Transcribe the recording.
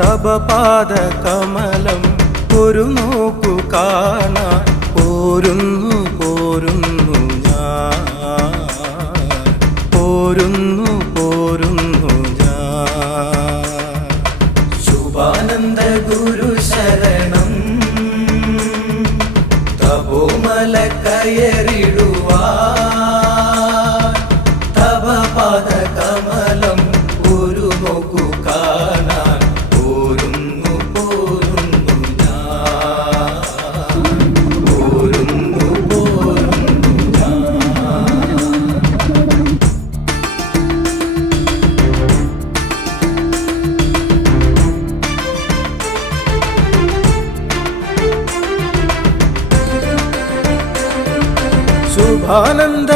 തവ പാദ കമലം ഒരു നോക്കു കാണാൻ പോരുന്നു പോരുന്നു ഞാൻ പോരുന്നു പോരുന്നു ഞാൻ. ശുഭാനന്ദ ഗുരു ശരണം തപോമല കയറിടുവാൻ തവ പാദ കമലം ഒരു നോക്കു കാണാൻ പോരുന്നു പോരുന്നു ഞാൻ പോരുന്നു പോരുന്നു ഞാൻ. ശുഭാനന്ദ